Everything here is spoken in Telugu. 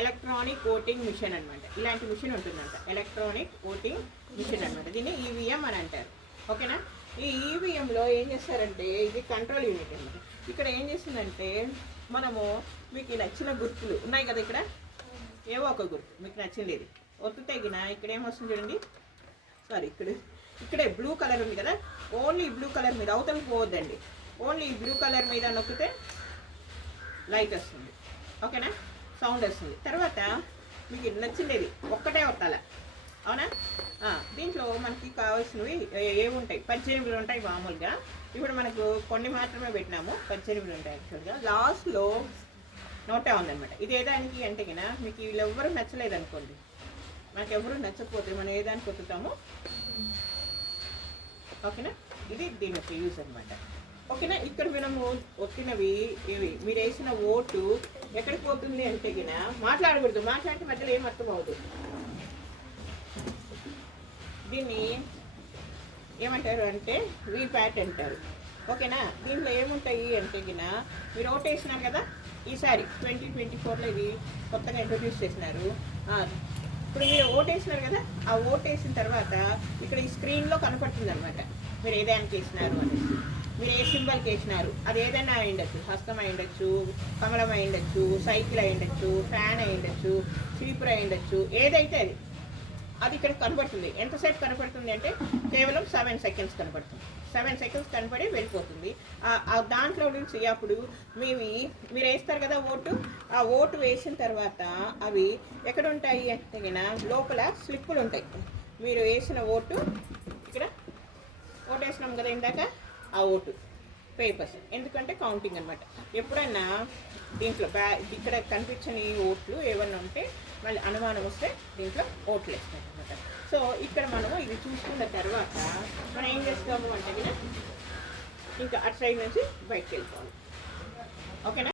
ఎలక్ట్రానిక్ ఓటింగ్ మిషన్ అనమాట. ఇలాంటి మిషన్ ఉంటుందంట, ఎలక్ట్రానిక్ ఓటింగ్ మిషన్ అనమాట. దీన్ని ఈవీఎం అని అంటారు. ఓకేనా. ఈ ఈవీఎంలో ఏం చేస్తారంటే ఇది కంట్రోల్ యూనిట్ అనమాట. ఇక్కడ ఏం చేస్తుందంటే మనము మీకు నచ్చిన గుర్తులు ఉన్నాయి కదా, ఇక్కడ ఏవో ఒక గుర్తు మీకు నచ్చింది ఇది ఒత్తు తగిన ఇక్కడ ఏమొస్తుంది చూడండి. సారీ, ఇక్కడే బ్లూ కలర్ ఉంది కదా, ఓన్లీ బ్లూ కలర్ మీద అవతలకి పోవద్దండి. ఓన్లీ బ్లూ కలర్ మీద నొక్కితే లైట్ వస్తుంది. ఓకేనా, సౌండ్ వస్తుంది. తర్వాత మీకు నచ్చిండేది ఒక్కటే ఒత్తాల. అవునా. దీంట్లో మనకి కావాల్సినవి ఏముంటాయి, 18 ఉంటాయి మామూలుగా. ఇప్పుడు మనకు కొన్ని మాత్రమే పెట్టినాము, 18 ఉంటాయి యాక్చువల్గా. లాస్ట్లో నోటే ఉందనమాట. ఇది ఏ దానికి అంటే కన్నా మీకు వీళ్ళు ఎవ్వరూ నచ్చలేదు అనుకోండి, మనకు ఎవరు నచ్చకపోతే మనం ఏ దానికి ఒత్తుతాము. ఓకేనా, ఇది దీని యొక్క యూజ్ అనమాట. ఓకేనా. ఇక్కడ మనము ఒత్తినవి ఇవి మీరు వేసిన ఓటు ఎక్కడికి పోతుంది అంటే గిన మాట్లాడకూడదు, మాట్లాడితే మధ్యలో ఏం అర్థం అవ్వదు. దీన్ని ఏమంటారు అంటే వీప్యాట్ అంటారు. ఓకేనా. దీంట్లో ఏముంటాయి అంటే గిన మీరు ఓటు వేసినారు కదా, ఈసారి 2024లో ఇది కొత్తగా ఇంట్రొడ్యూస్ చేసినారు. ఇప్పుడు మీరు ఓటు వేసినారు కదా, ఆ ఓటు వేసిన తర్వాత ఇక్కడ ఈ స్క్రీన్లో కనపడుతుంది అనమాట మీరు ఏ దానికి వేసినారు అనేసి. మీరు ఏ సింబల్కి వేసినారు, అది ఏదైనా అయి ఉండొచ్చు, హస్తం అయి ఉండొచ్చు, కమలం అయి ఉండొచ్చు, సైకిల్ అయి ఉండొచ్చు, ఫ్యాన్ అయి ఉండొచ్చు, చీపురు అయి ఉండొచ్చు, ఏదైతే అది ఇక్కడ కనపడుతుంది. ఎంతసేపు కనపడుతుంది అంటే కేవలం 7 సెకండ్స్ కనపడుతుంది. 7 సెకండ్స్ కనపడి వెళ్ళిపోతుంది. దాంట్లో నుంచి అప్పుడు మీరు వేస్తారు కదా ఓటు, ఆ ఓటు వేసిన తర్వాత అవి ఎక్కడ ఉంటాయి అంటే లోపల స్లిప్పులు ఉంటాయి. మీరు వేసిన ఓటు ఇక్కడ ఓటు వేసినాం కదా ఇందాక, ఆ ఓటు పేపర్స్, ఎందుకంటే కౌంటింగ్ అనమాట. ఎప్పుడన్నా దీంట్లో ఇక్కడ కనిపించని ఓట్లు ఏమన్నా ఉంటే మళ్ళీ అనుమానం వస్తే దీంట్లో ఓట్లు వేస్తాం అనమాట. సో ఇక్కడ మనము ఇది చూసుకున్న తర్వాత మనం ఏం చేస్తాము అంటే ఇంకా అటు సైడ్ నుంచి బయటకు వెళ్ళిపోవాలి. ఓకేనా.